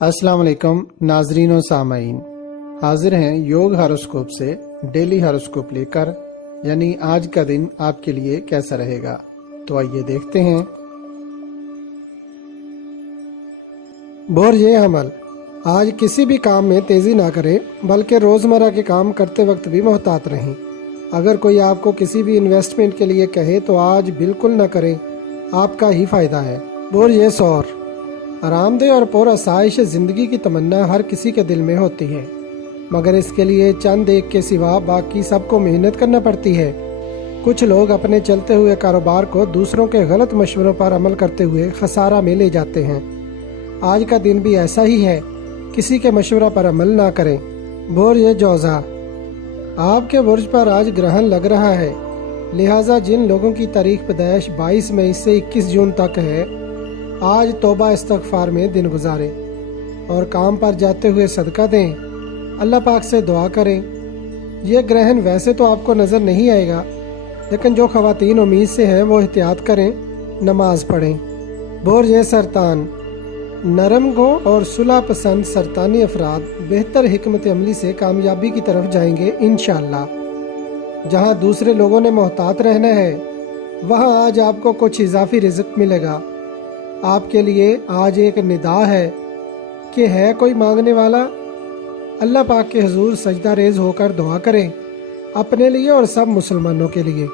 अस्सलाम वालेकुम नाजरीन और सामाईन, हाजिर हैं योग हॉरोस्कोप से डेली हॉरोस्कोप लेकर, यानी आज का दिन आपके लिए कैसा रहेगा। तो आइए देखते हैं। बोरिए अमल, आज किसी भी काम में तेजी ना करें, बल्कि रोजमर्रा के काम करते वक्त भी मोहतात रहें। अगर कोई आपको किसी भी इन्वेस्टमेंट के लिए कहे तो आज बिल्कुल ना करें, आपका ही फायदा है। बोरिए सौर, आरामदेह और पुरआसाइश ज़िंदगी की तमन्ना हर किसी के दिल में होती है, मगर इसके लिए चंद एक के सिवा बाकी सबको मेहनत करना पड़ती है। कुछ लोग अपने चलते हुए कारोबार को दूसरों के गलत मशवरों पर अमल करते हुए खसारा में ले जाते हैं। आज का दिन भी ऐसा ही है, किसी के मशवरा पर अमल ना करें। बोरिए जौज़ा, आपके बुर्ज पर आज ग्रहण लग रहा है, लिहाजा जिन लोगों की तारीख पैदाइश 22 मई से 21 जून तक है, आज तौबा इस्तगफार में दिन गुजारें और काम पर जाते हुए सदका दें, अल्लाह पाक से दुआ करें। यह ग्रहण वैसे तो आपको नज़र नहीं आएगा, लेकिन जो ख़वातीन उम्मीद से हैं वो एहतियात करें, नमाज पढ़ें। बोरिए सरतान, नरम गो और सुलह पसंद सरतानी अफराद बेहतर हिकमत अमली से कामयाबी की तरफ जाएंगे इंशाअल्लाह। जहाँ दूसरे लोगों ने मोहतात रहना है, वहाँ आज आपको कुछ इजाफी रिज़्क मिलेगा। आपके लिए आज एक निदा है कि है कोई मांगने वाला, अल्लाह पाक के हुजूर सजदा रेज होकर दुआ करें, अपने लिए और सब मुसलमानों के लिए।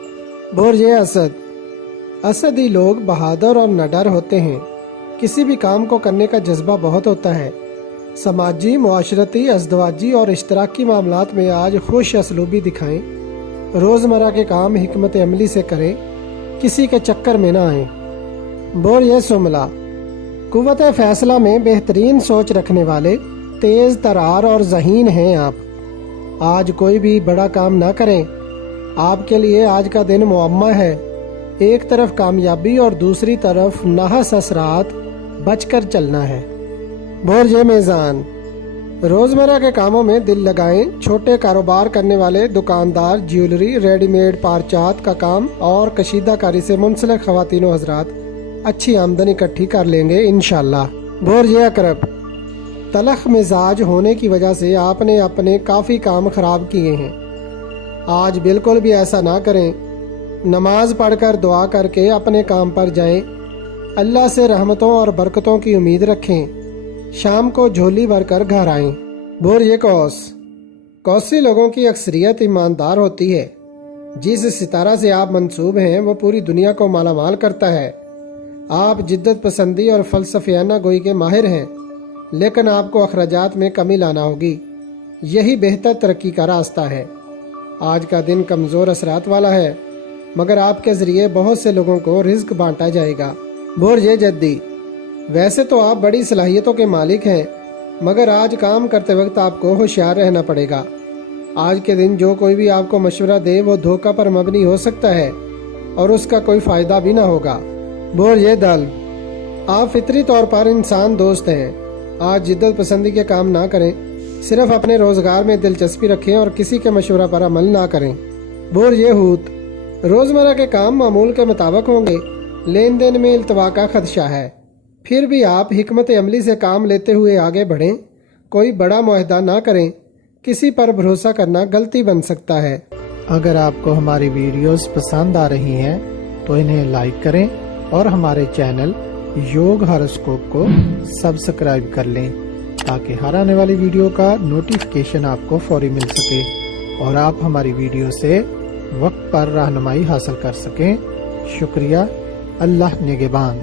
बोरिए असद, असदी लोग बहादुर और निडर होते हैं, किसी भी काम को करने का जज्बा बहुत होता है। समाजी, मुआशरती, अज़दवाजी और इश्तराकी मामलात में आज खुश असलूबी दिखाएं। रोज़मर्रा के काम हिकमत अमली से करें, किसी के चक्कर में ना आएं। बोरिए सुमला, कुव्वत फैसला में बेहतरीन सोच रखने वाले, तेज तरार और ज़हीन हैं आप। आज कोई भी बड़ा काम ना करें, आपके लिए आज का दिन मुअम्मा है। एक तरफ कामयाबी और दूसरी तरफ नाहस असरात, बचकर चलना है। बोरिए मेज़ान, रोज़मर्रा के कामों में दिल लगाएं। छोटे कारोबार करने वाले दुकानदार, ज्वेलरी, रेडीमेड पारचात का काम और कशीदाकारी से मुंसलिक ख़वातीन व हज़रात अच्छी आमदनी इकट्ठी कर लेंगे इंशाअल्लाह। बोरिए अकरब, तलख मिजाज होने की वजह से आपने अपने काफ़ी काम खराब किए हैं। आज बिल्कुल भी ऐसा ना करें, नमाज पढ़कर दुआ करके अपने काम पर जाएं। अल्लाह से रहमतों और बरकतों की उम्मीद रखें, शाम को झोली भरकर घर आएं। बोरिए कौस, कौसी लोगों की अक्सरियत ईमानदार होती है। जिस सितारा से आप मंसूब हैं वो पूरी दुनिया को मालामाल करता है। आप जिद्दत पसंदी और फ़लसफ़ियाना गोई के माहिर हैं, लेकिन आपको अखराजात में कमी लाना होगी। यही बेहतर तरक्की का रास्ता है। आज का दिन कमज़ोर असरात वाला है, मगर आपके ज़रिए बहुत से लोगों को रिज़्क बांटा जाएगा। बोरिए जद्दी, वैसे तो आप बड़ी सलाहियतों के मालिक हैं, मगर आज काम करते वक्त आपको होशियार रहना पड़ेगा। आज के दिन जो कोई भी आपको मशवरा दे वो धोखा पर मबनी हो सकता है और उसका कोई फ़ायदा भी ना होगा। बोरिए दल, आप फितरी तौर पर इंसान दोस्त हैं। आज जिद्दत पसंदी के काम ना करें, सिर्फ अपने रोज़गार में दिलचस्पी रखें और किसी के मशवरा पर अमल ना करें। बोरिए हूत, रोज़मर्रा के काम मामूल के मुताबिक होंगे, लेन देन में इल्तवा का खदशा है, फिर भी आप हिकमत अमली से काम लेते हुए आगे बढ़ें। कोई बड़ा मुआहदा ना करें, किसी पर भरोसा करना गलती बन सकता है। अगर आपको हमारी वीडियोस पसंद आ रही हैं तो इन्हें लाइक करें और हमारे चैनल योग हॉरोस्कोप को सब्सक्राइब कर लें, ताकि हर आने वाली वीडियो का नोटिफिकेशन आपको फौरी मिल सके और आप हमारी वीडियो से वक्त पर रहनुमाई हासिल कर सकें। शुक्रिया। अल्लाह निगहबान।